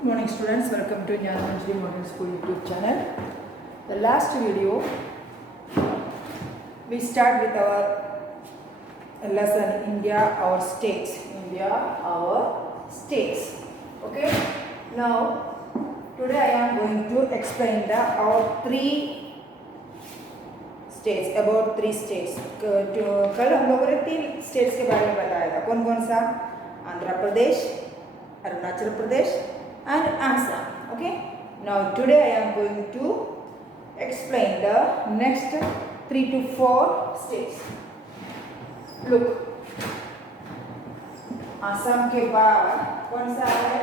Good morning students, welcome to Jnanamanjali Model School YouTube channel. The last video we start with our lesson India, our states. India, our states. Okay. Now today I am going to explain our three states, about three states. कल हम लोगों ने तीन states के बारे में बताया था. कौन कौन सा? आंध्र प्रदेश, अरुणाचल Pradesh and Assam. Okay. Now today I am going to explain the next 3 to 4 states. Look, Assam के बाद कौन सा है?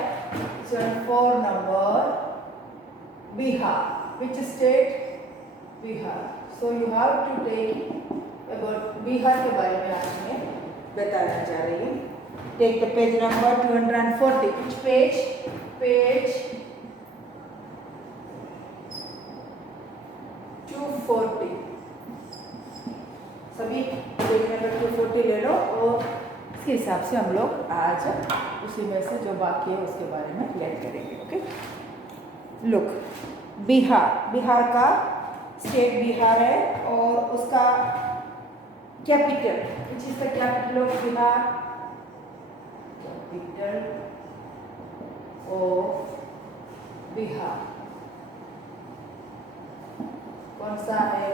4 number Bihar. Which state? Bihar. So you have to take about Bihar के बारे में आज मैं बताना चाह रही हूँ. Take the page number 240. Which page? Page 240. सभी पेज नंबर 240 ले लो और इसके हिसाब से हम लोग आज उसी में से जो बाकी है उसके बारे में लर्न करेंगे. ओके. लुक, बिहार का स्टेट बिहार है और उसका कैपिटल, विच is the capital of Bihar? Capital of Bihar कौन सा है?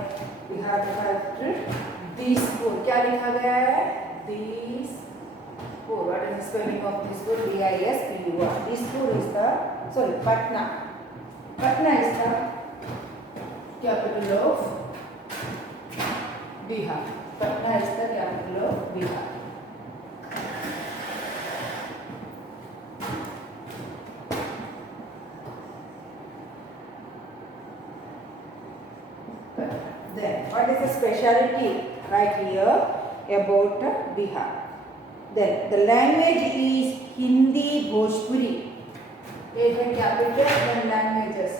बिहार का कैपिटल दिसपुर. क्या लिखा गया है? Dispur. What is the spelling of Dispur? DISPUR. Dispur is the, sorry, Patna. Patna is the capital of Bihar. Patna is the capital of Bihar. Then what is the speciality right here about Bihar? Then the language is Hindi, Bhojpuri. एक है capital and languages.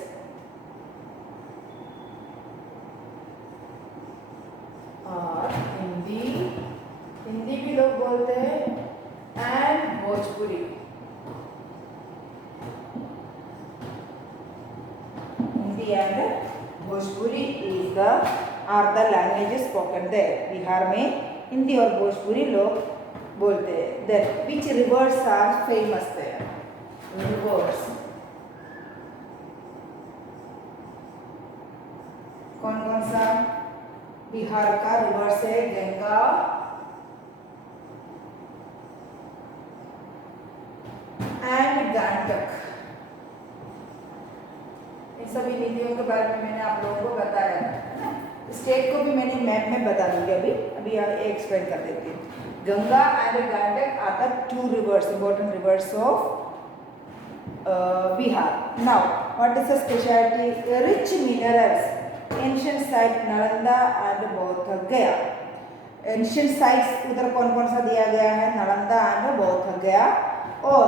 और हिंदी भी लोग बोलते हैं and भोजपुरी. हिंदी and Bhojpuri are the languages spoken there. Bihar में हिंदी और भोजपुरी लोग बोलते हैं. Then which rivers are famous there? Rivers. कौन कौन सा बिहार का रिवर्स है? गंगा, एंड गंडक. इन सभी नदियों के बारे में मैंने आप लोगों को बताया था. स्टेट को भी मैंने मैप में बता दूंगी. अभी एक्सप्लेन कर देती हूँ. Ganga and Gandak are the 2 rivers, important rivers of Bihar. Now, what is the specialty? Rich minerals. Ancient site Nalanda and Bodh Gaya. Ancient sites उधर कौन कौन सा दिया गया है? नालंदा एंड बौद्ध गया. और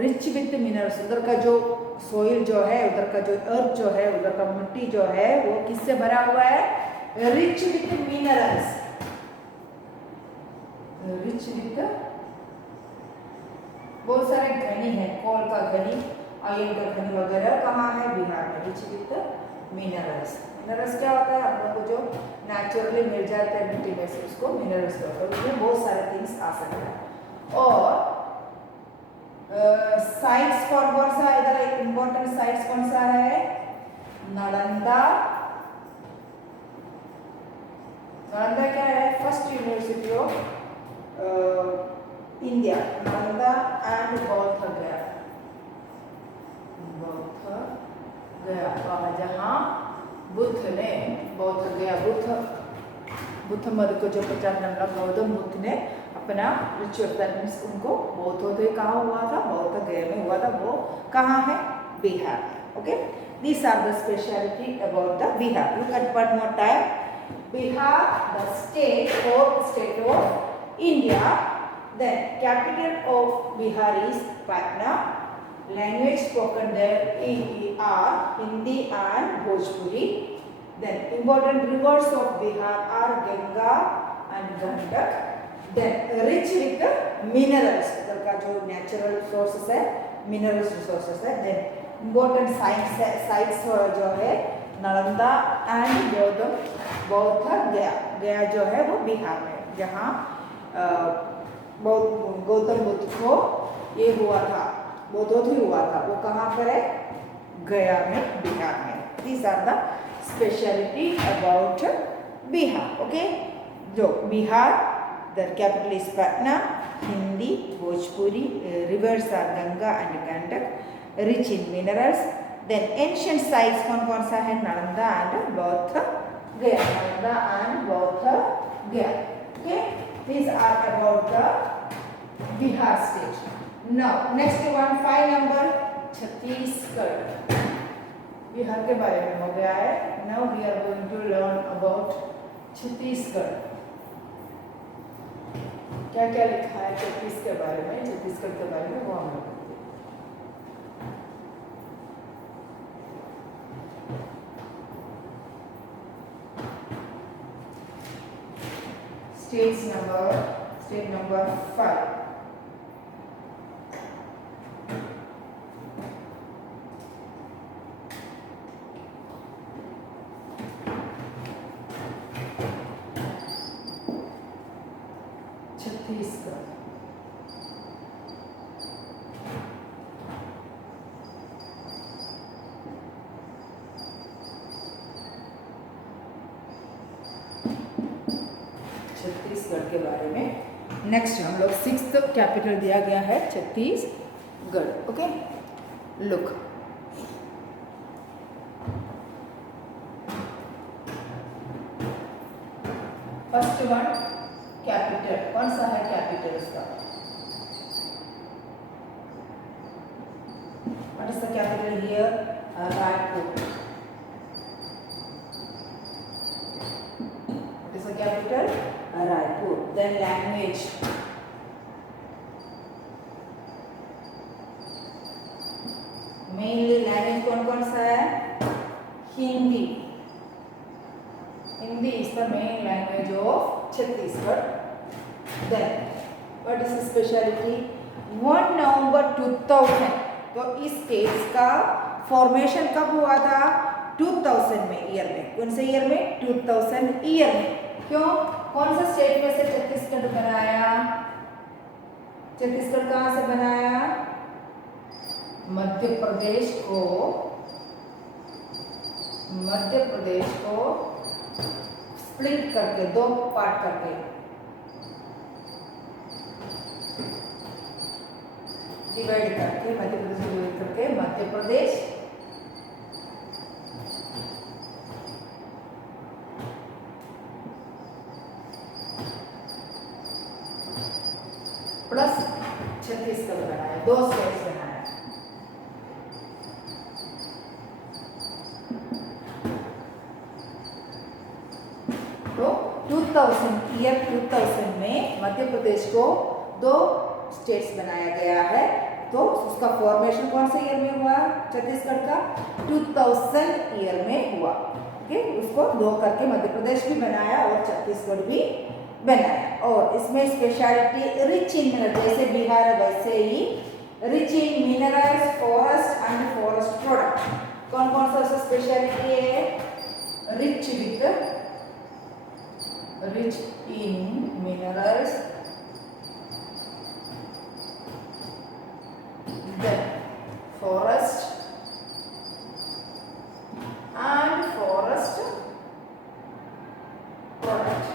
रिच विथ मिनरल्स, उधर का जो सोइल जो है, उधर का जो अर्थ जो है, उधर का मिट्टी जो है वो किससे भरा हुआ है? Rich with minerals. Rich with बहुत सारे खनि है. कोल का खनि, आयरन का खनि वगैरह कहाँ है? बिहार में. Rich with minerals. मिनरल्स क्या होता है? आप लोगों को जो नेचुरली मिल जाते हैं मिट्टी में से, उसको मिनरल्स कहते हैं. उसमें बहुत सारे थिंग्स आ सकते हैं. और साइट्स कौन सा है? इधर इंपॉर्टेंट साइट्स कौन सा है? नालंदा. नालंदा क्या है? First university of India. Nalanda एंड बौद्ध गया. बौद्ध गया जहाँ बुद्ध ने, बौद्ध गया, बुद्ध मत को जो 50 नंबर गौतम बुद्ध ने अपना रिचुअल उनको बौद्ध कहाँ हुआ था? बौद्ध गया में हुआ था. वो कहाँ है? Bihar. Okay. These are the speciality about the Bihar. Look at one more time. Bihar, the state of India. Then capital of Bihar is Patna. Language spoken there are Hindi and Bhojpuri. Then important rivers of Bihar are Ganga and Gandak. Then rich with the minerals, उधर का जो natural sources है minerals resources है. Then important sites जो है नालंदा एंड बौद्ध गया. गया जो है वो बिहार में, जहाँ गौतम बुद्ध को ये हुआ था, बोधोदय हुआ था, वो कहाँ पर है? गया में, बिहार में. These are the speciality about Bihar. Okay, जो Bihar, the capital is Patna. Hindi, Bhojpuri, rivers are Ganga and Gandak, rich in minerals. Then ancient sites कौन सा है? नालंदा and बौद्ध गया. नालंदा and बौद्ध गया. Okay, these are about the Bihar state. Now next one, 5 number छत्तीसगढ़. बिहार के बारे में हो गया है. Now we are going to learn about Chhattisgarh. क्या क्या लिखा है छत्तीसगढ़ के बारे में, छत्तीसगढ़ के बारे में वो हम लोग स्टेट नंबर 5. छत्तीसगढ़. छत्तीसगढ़ के बारे में नेक्स्ट हम लोग 6th कैपिटल दिया गया है Chhattisgarh. Okay, look. First one, capital. कौन सा है कैपिटल इसका? What is the capital here? Raipur. What is the capital? Raipur. Then language. Mainly language कौन सा है? हिंदी. Hindi is the main language of Chhattisgarh. Then what is the speciality? 1 November 2000. तो इस स्टेट्स का फॉर्मेशन कब हुआ था? 2000 में, ईयर में. कौन से ईयर में? 2000 ईयर में. क्यों? कौन सा स्टेट में से छत्तीसगढ़ बनाया? छत्तीसगढ़ कहाँ से बनाया? मध्य प्रदेश को स्प्लिट करके, 2 पार्ट करके, डिवाइड करके, मध्य प्रदेश डिवाइड करके मध्य प्रदेश प्लस छत्तीसगढ़ बनाया. 2 स्टेट्स बनाया. तो 2000 में मध्य प्रदेश को 2 स्टेट्स बनाया गया है. तो उसका फॉर्मेशन कौन से ईयर में हुआ? छत्तीसगढ़ का 2000 ईयर में हुआ. ओके, उसको 2 करके मध्य प्रदेश भी बनाया और छत्तीसगढ़ भी बनाया. और इसमें स्पेशलिटी रिच इन मिनरल, जैसे बिहार है वैसे ही rich in minerals, forest and forest product. कौन सा स्पेशलिटी है? Rich in minerals, then forest and forest product.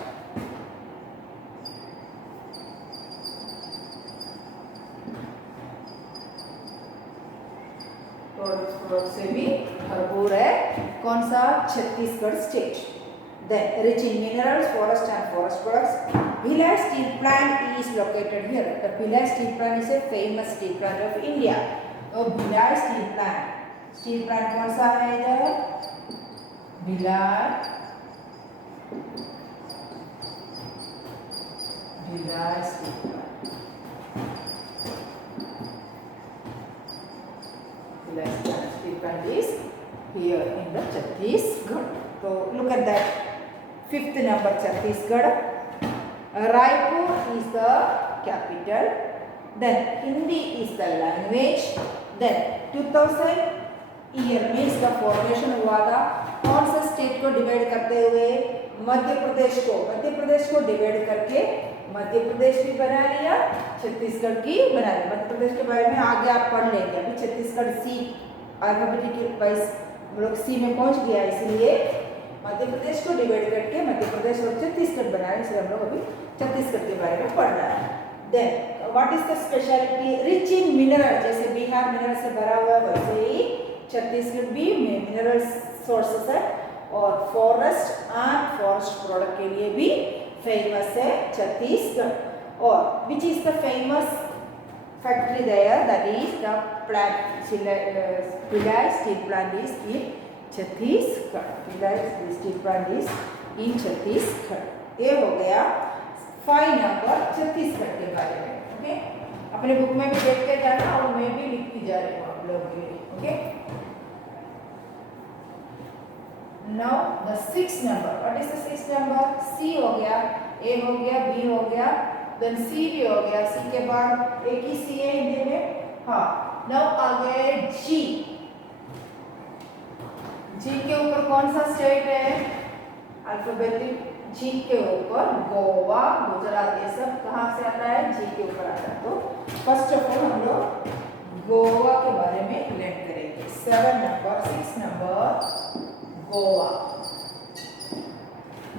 Product से भी भरपूर है. कौन सा? Chhattisgarh state. Then rich in minerals, forest and forest products. Bhilai steel plant is located here. The Bhilai steel plant is a famous steel plant of India. तो Bhilai steel plant कौन सा है इधर? Bhilai steel plant. Bhilai steel plant is here in the Chhattisgarh. So look at that. 5th number Chhattisgarh. Raipur is the capital. Then Hindi is the language. Then 2000 ईयर में इसका फॉर्मेशन हुआ था। कौन सा स्टेट को डिवाइड करते हुए? मध्य प्रदेश को डिवाइड करके मध्य प्रदेश भी बना लिया, छत्तीसगढ़ की बना लिया। मध्य प्रदेश के बारे में आगे आप पढ़ लेंगे। अभी छत्तीसगढ़ सी अल्फाबेटिकल वाइज हम लोग सी में पहुंच गया, इसलिए मध्य प्रदेश को डिवाइड करके मध्य प्रदेश और छत्तीसगढ़ बनाया, इसलिए हम लोग अभी छत्तीसगढ़ के बारे में पढ़ रहे हैं। Then what is the speciality? Rich in mineral, जैसे बिहार मिनरल से भरा हुआ है वैसे ही छत्तीसगढ़ भी मिनरल सोर्सेस है और फॉरेस्ट एंड फॉरेस्ट प्रोडक्ट के लिए भी फेमस है छत्तीसगढ़। और which is the famous factory there? That is the Bhilai steel plant is in Chhattisgarh. Bhilai steel plant is in Chhattisgarh. ये हो गया 5 नंबर छत्तीसगढ़ के बारे में। ओके, अपने बुक में भी देख के जाना और मैं भी लिखती जा रही हूँ आप लोग के लिए। Okay, now the 6th number. What is the 6th number? C हो गया, ए हो गया, बी हो गया, देन सी भी हो गया। सी के बाद एक ही सी है हिंदी में। हाँ, नाउ आ गया जी। जी के ऊपर कौन सा स्टेट है? अल्फाबेटिक जी के ऊपर गोवा, गुजरात, ये सब कहाँ से आता है? जी के ऊपर आता है। तो फर्स्ट ऑफ ऑल हम लोग गोवा के बारे में लर्न करेंगे। 6 नंबर गोवा,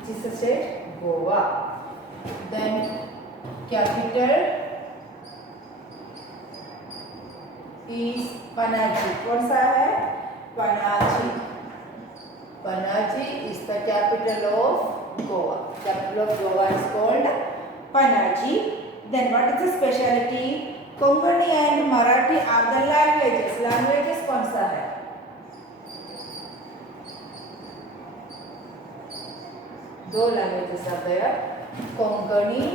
जिस state? Goa. Then capital is Panaji. कौन सा है? Panaji. Panaji is the capital of Goa. Capital of Goa is called Panaji. Then what is the speciality? Konkani and Marathi are the languages. Languages कौन सा है? दो languages are there. Konkani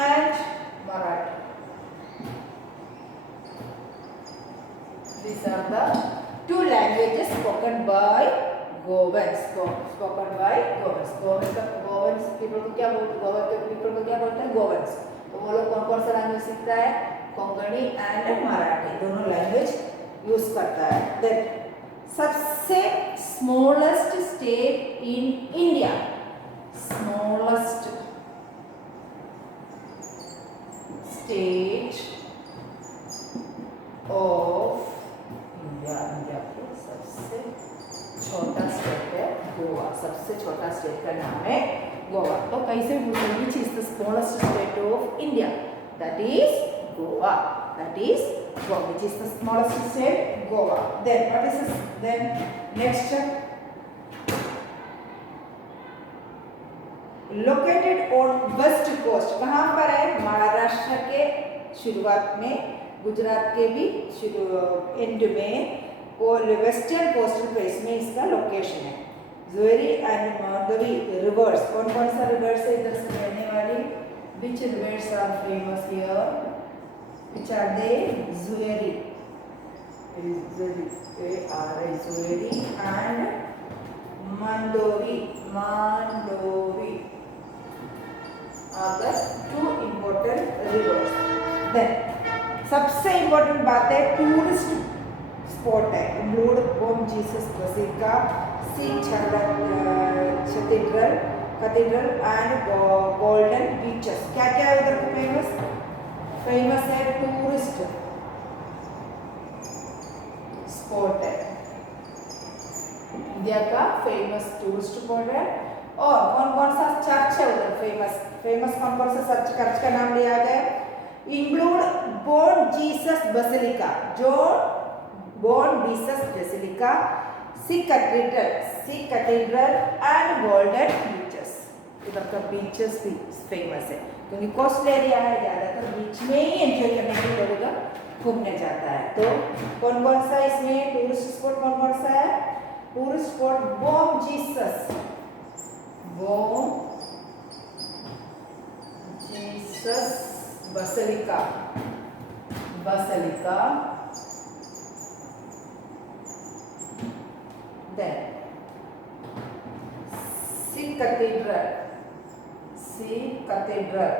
and Marathi. These are the 2 languages spoken by Goans. Spoken by Goans. Goans people को क्या बोलते हैं? गोवा के people को क्या बोलते हैं? Goans. तो वो लोग कौन सा लैंग्वेज सीखता है? कोंकणी एंड मराठी, दोनों लैंग्वेज यूज करता है। देन सबसे smallest state in India. Smallest state of India को सबसे छोटा स्टेट है गोवा। सबसे छोटा स्टेट का नाम है गोवा। तो कैसे पूछेंगे? Which is the smallest state of India? That is Goa. That is Goa. Which is the smallest state? Goa. Then what is then next located on west coast. कहाँ पर है? महाराष्ट्र के शुरुआत में, गुजरात के भी एंड में, और वेस्टर्न कोस्टल प्लेस में इसका लोकेशन है। जुएरी एंड मांडवी रिवर्स, कौन कौन सा रिवर्स है इधर से बहने वाली? Which rivers are famous here? Which are they? Zuari, Zuari and Mandovi. Are the 2 important rivers. Then सबसे इम्पोर्टेंट बात है टूरिस्ट स्पॉट है। Include Bom Jesus basilica, saint cathedral and golden beaches. क्या क्या है उधर फेमस है? टूरिस्ट स्पॉट है, इंडिया का फेमस टूरिस्ट स्पॉट है। और कौन कौन सा चर्च है उधर फेमस कौन कौन सा चर्च का नाम लिया गया? Include born Jesus basilica, Sikh cathedral and golden beaches. इधर का बीचेस भी फेमस है क्योंकि कोस्टल एरिया है, ज्यादातर बीच में ही एंजॉय करने के लिए लोग घूमने जाता है। तो कौन कौन सा इसमें टूरिस्ट स्पॉट कौन कौन सा है? Tourist spot Bom Jesus basilica, then Sikh Cathedral sea cathedral.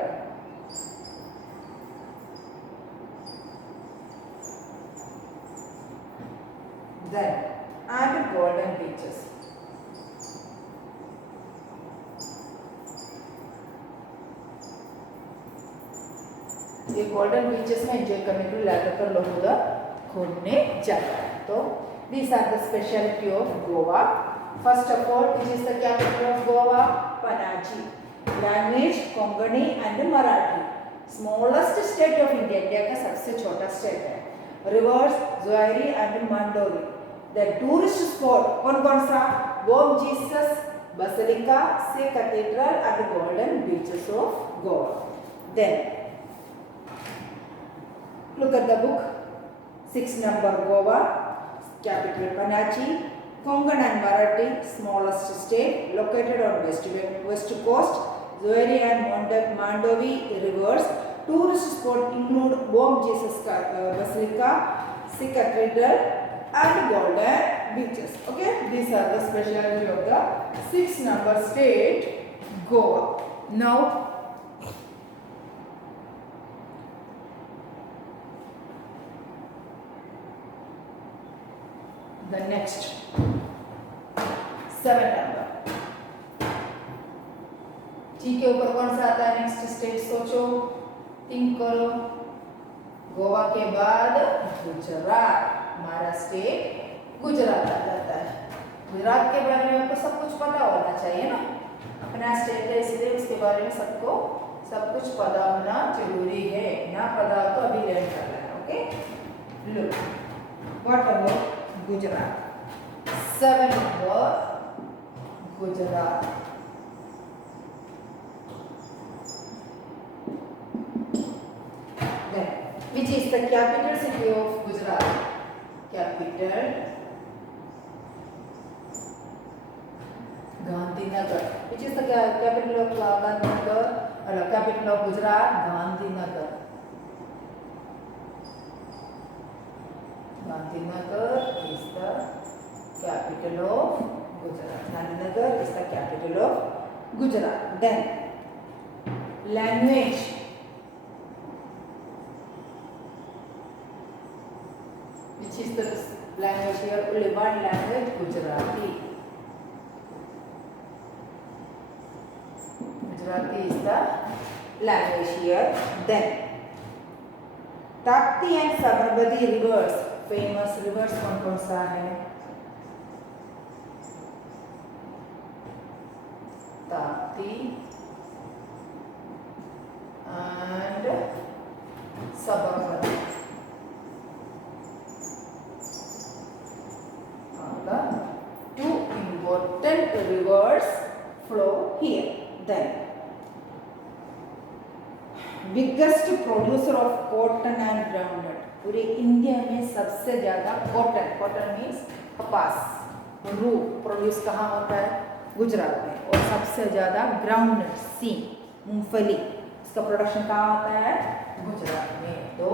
Then and golden beaches. ये गोल्डन बीचेस में एंजॉय करने के लिए ज़्यादातर लोग उधर घूमने जाते हैं. तो these are the specialty of Goa. First of all, which is the capital of Goa? Panaji. Language Konkani and Marathi. Smallest state of India. India का सबसे छोटा स्टेट है. Rivers Zoiri and Mandovi. The tourist spot कौन कौन सा? Bom Jesus Basilica, Sea Cathedral and the golden beaches of Goa. Then look at the book. 6 number Goa, capital Panaji, Konkan and Marathi, smallest state, located on west coast, Zoiri and Mandovi rivers. Tourist spot include Bom Jesus Basilica, Sea Cathedral and golden beaches. Okay, these are the specialty of the 6 number state Goa. Now the next 7 number. T के ऊपर कौन सा आता है next state? सोचो, थिंक करो. गोवा के बाद गुजरात. हमारा स्टेट गुजरात आ जाता है. गुजरात के बारे में आपको सब कुछ पता होना चाहिए ना. अपना स्टेट है इसलिए उसके बारे में सबको सब कुछ पता होना जरूरी है. ना पता हो तो अभी लर्न कर लेना. Okay, look what about Gujarat. 7 number Gujarat. Then, which is the capital city of Gujarat? Capital Gandhinagar. Which is the capital of Gandhinagar? Capital of Gujarat? Gandhinagar. Gandhinagar is the capital of Gujarat. Gandhinagar is the capital of Gujarat. Then language. Which is the language here? Only one language, Gujarati. Gujarati is the language here. Then Tapti and Sabarmati rivers. Famous reverse कौन कौन सा है? Tapti and Sabarmati. The 2 important rivers flow here. Then biggest producer of cotton and groundnut. पूरे इंडिया में सबसे ज़्यादा cotton means कपास, रू प्रोड्यूस कहाँ होता है? गुजरात में. और सबसे ज़्यादा ग्राउंडनट सीम मूंगफली, इसका प्रोडक्शन कहाँ होता है? गुजरात में. तो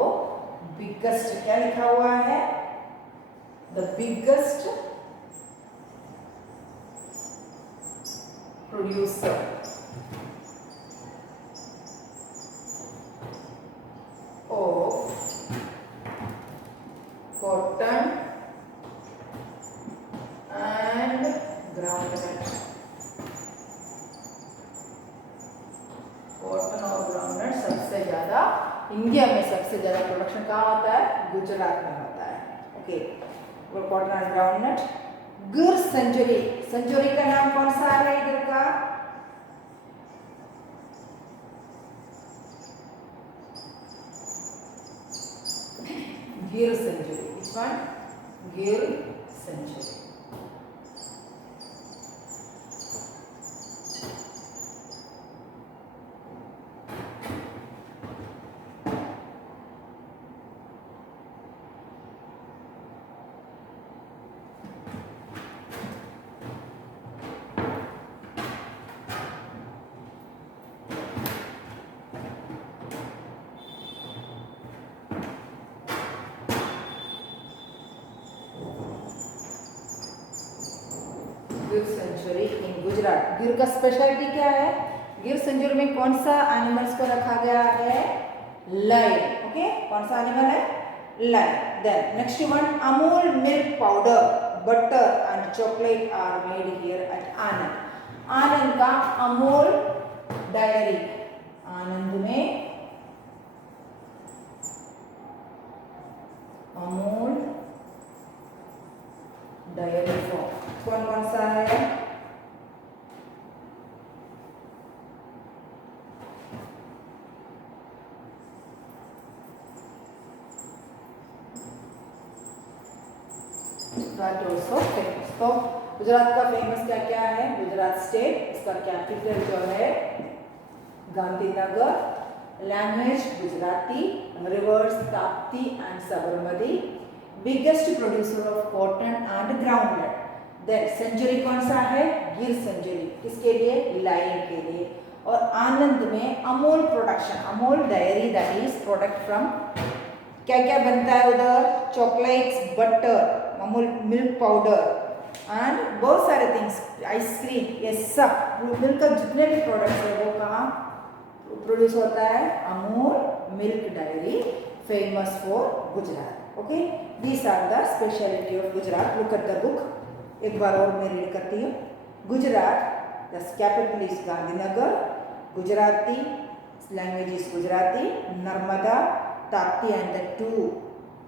बिगेस्ट क्या लिखा हुआ है? The biggest producer of cotton and groundnut. Cotton और ग्राउंडनट सबसे ज़्यादा इंडिया में सबसे ज़्यादा प्रोडक्शन कहाँ होता है? गुजरात में होता है. ओके, वो कॉटन और ग्राउंडनट. गिर सेंचुरी. सेंचुरी का नाम कौन सा है इधर का? Gir century. Which one? Gir century. Gir century in Gujarat. Gir का स्पेशलिटी क्या है? गिर सेंचुरी में कौन सा एनिमल्स को रखा गया है? लायन. ओके, कौन सा एनिमल है? Lion. Then next one, Amul milk powder, butter and chocolate are made here at Anand. Anand का अमूल डायरी, आनंद में अमूल डायरी फॉर्म कौन कौन सा है? Gujarat also famous. तो गुजरात का फेमस क्या क्या है? गुजरात स्टेट, इसका कैपिटल जो है Gandhinagar, language Gujarati, rivers Tapti and Sabarmati, biggest producer of cotton and groundnut. Then century कौन सा है? गिर सेंचुरी. किसके लिए? लायन के लिए. और आनंद में अमूल प्रोडक्शन, Amul diary that is product from, क्या क्या बनता है उधर? Chocolates, butter, Amul milk powder and बहुत सारे थिंग्स, आइसक्रीम, ये सब मिल्क का जितने भी प्रोडक्ट्स है वो कहाँ प्रोड्यूस होता है? Amul milk dairy, famous for Gujarat. Okay, these are the speciality of Gujarat. Look at the book. एक बार और मैं रीड करती हूँ. Gujarat, the capital is Gandhinagar, Gujarati language is Gujarati, Narmada, Tapti and the two,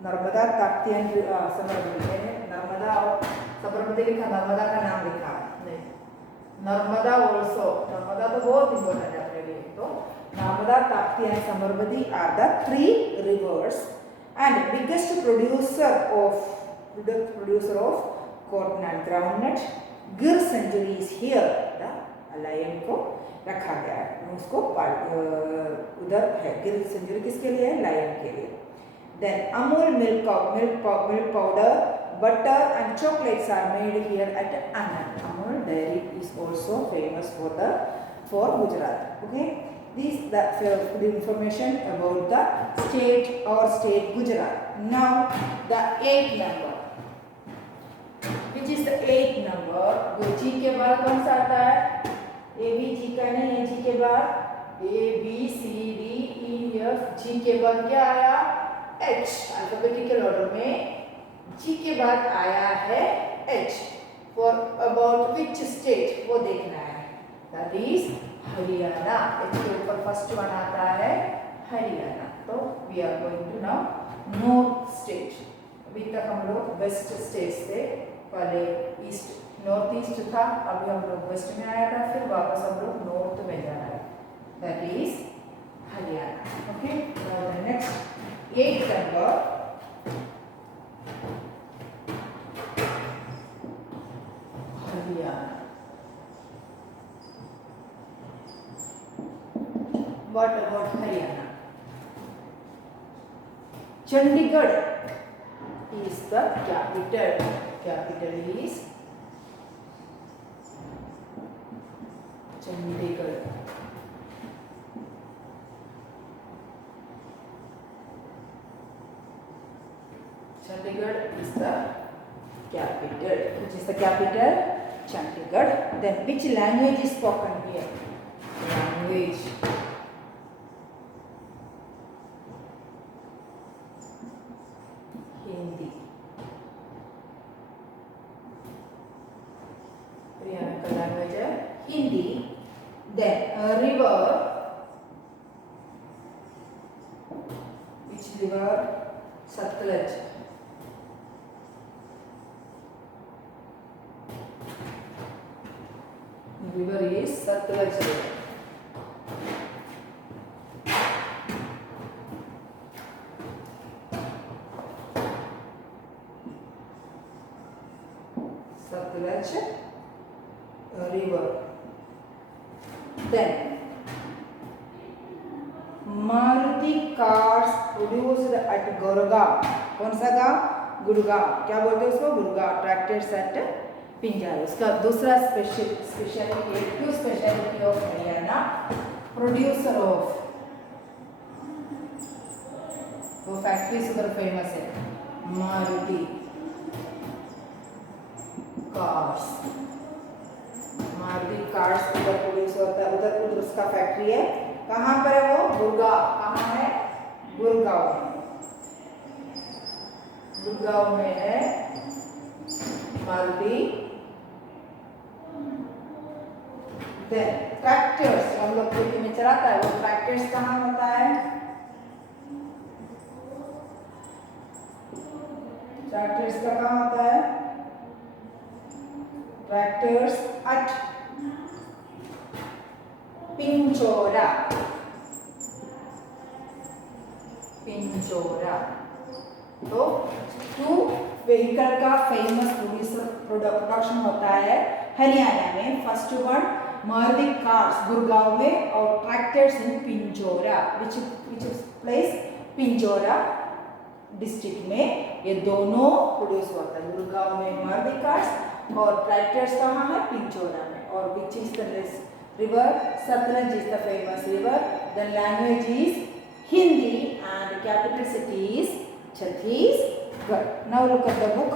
Narmada, Tapti and Sabarmati. Narmada और साबरमती लिखा, नर्मदा का नाम लिखा नहीं. नर्मदा ऑल्सो, नर्मदा तो बहुत इंपॉर्टेंट है अपने लिए. तो Narmada, Tapti and Sabarmati are the 3 rivers and biggest producer of cotton and groundnut. Gir century is here. The lion को रखा गया है, उसको उधर है. गिर सेंचुरी किसके लिए है? लायन के लिए. Then Amul milk powder, butter and chocolates are made here at Anand. Amul dairy is also famous for Gujarat. Okay, this the information about the state Gujarat. Now the 8th number, which is the 8th number. G के बाद कौन सा आता है? A B G का नहीं है. G के बाद A B C D E F, G के बाद क्या आया? H. अल्फाबेटिकल ऑर्डर में G के बाद आया है H. For about which state वो देखना है. That is Haryana. H के ऊपर फर्स्ट वन आता है हरियाणा. तो we are going to now north state. अभी तक हम लोग वेस्ट स्टेट से, पहले ईस्ट नॉर्थ ईस्ट था, अभी हम लोग वेस्ट में आया था, फिर वापस हम लोग नॉर्थ में जा रहे हैं. That is Haryana. Okay, now the next 8th number, Haryana. What about Haryana? Chandigarh is the capital. Capital is Chandigarh. Chandigarh is the capital. Which is the capital? Chandigarh. Then which language is spoken here? Language. Hindi. Haryana का language है Hindi. Then river. Which river? Satluj. River is Satluj river. Satluj river. Then Maruti cars produced at Gurgaon. कौन सा गाँव? गुड़गांव. क्या बोलते हैं उसको? Gurgaon. Tractors at Pinjore. उसका दूसरा speciality, two speciality of Haryana, producer of, वो फैक्ट्री सुपर फेमस है, मारुति कार्स. मारुति कार्स का प्रोड्यूसर होता है, उधर उधर उसका फैक्ट्री है। कहाँ पर है वो? गुड़गांव। कहाँ है? गुड़गांव। गुड़गांव में है मारुति। ट्रैक्टर्स हम लोग खेती में चलाता है, वो ट्रैक्टर्स कहाँ होता है? ट्रैक्टर्स का कहाँ होता है? Tractors at Pinjore. पिंजौरा। तो 2 व्हीकल का फेमस प्रोडक्शन होता है हरियाणा में। First one Maruti cars Gurgaon में और tractors in Pinjore, which is place Pinjore district में। ये दोनों प्रोड्यूस होता है, गुड़गांव में मारुति कार्स और ट्रैक्टर्स कहाँ है? पिंजौरा में। और which is the river? Sutlej is the famous river. The language is Hindi and capital city is Chhattisgarh. Now look at the book.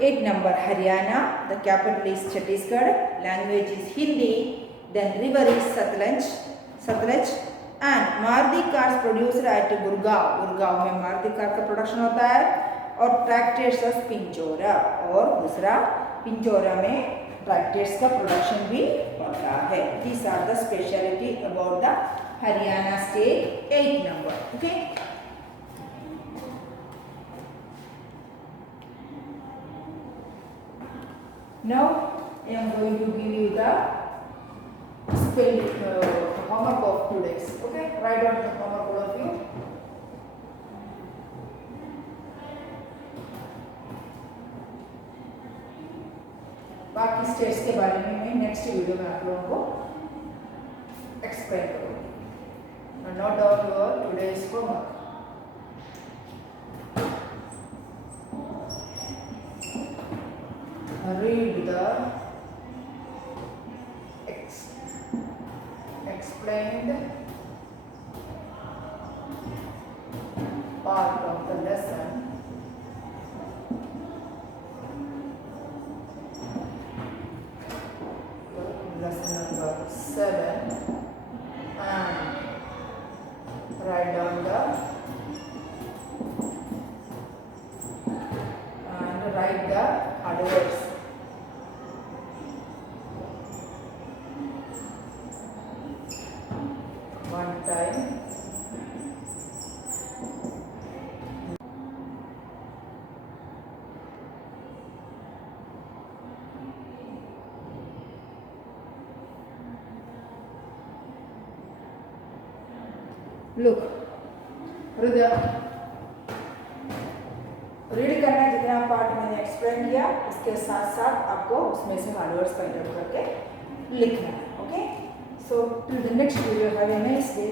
8 number Haryana. The capital is Chhattisgarh. Language is Hindi. Then river is Satluj. And Maruti cars produced at Gurgaon. Gurgaon में Maruti car का प्रोडक्शन होता है और ट्रैक्टर्स पिंजौरा। और दूसरा पिंजौरा में ट्रैक्टर्स का प्रोडक्शन भी होता है। These are the speciality about the Haryana state. 8 number. Okay. Now I am going to give you the homework of 2 days. Okay. Write down the homework all of you. बाकी स्टेट्स के बारे में मैं नेक्स्ट वीडियो में आप लोगों को एक्सप्लेन करूँगी। Note down your today's homework. Read the explained part of the lesson. Lesson number 7 and write down the hard words. One time. Look, हृदय रीड करना जितना पार्ट मैंने एक्सप्लेन किया, इसके साथ साथ आपको उसमें से हार्ड वर्ड्स फाइंड आउट करके लिखना है। Okay, so till the next video, have a nice day.